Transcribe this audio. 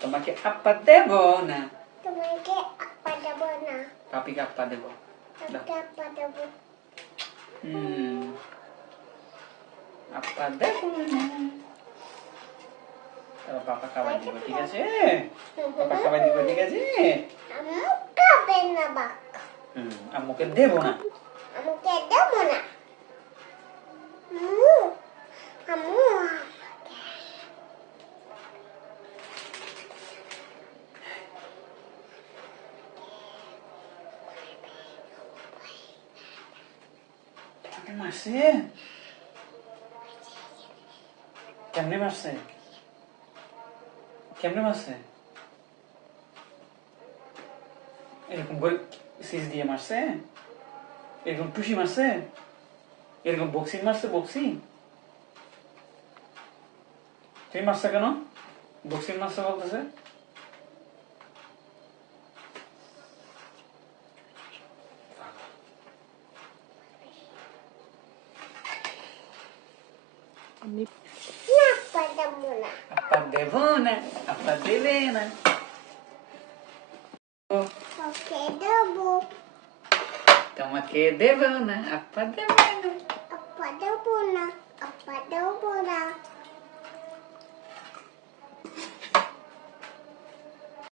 তোমাকে আপা দেব না। তোমাকে আপা দেব না। পাপিকে আপা দেব। পাপিকে আপা দেব। আপা দেব না। তারপর পাপা খাবার দিব, ঠিক আছে? পাপা খাবার দিব, ঠিক আছে? আম্মু খাবে না বাক। আম্মুকে দেব না। আম্মুকে দেব না। আম্মু আম্মু তোমাকে মারছে? কেমনে মারছে? কেমনে মারছে? এরকম করে সিজ দিয়ে মারছে? এরকম টুসি মারছে? এরকম বক্সিং মারছে? বক্সিং? তুমি মারছে কেন? বক্সিং মারছে বলতেছে? না আপা দেব না। আপা দেব না। আপা দেবে না। ওকে দেব। তোমাকে দেব না। আপা দেবে না। আপা দেব না। আপা দেব না।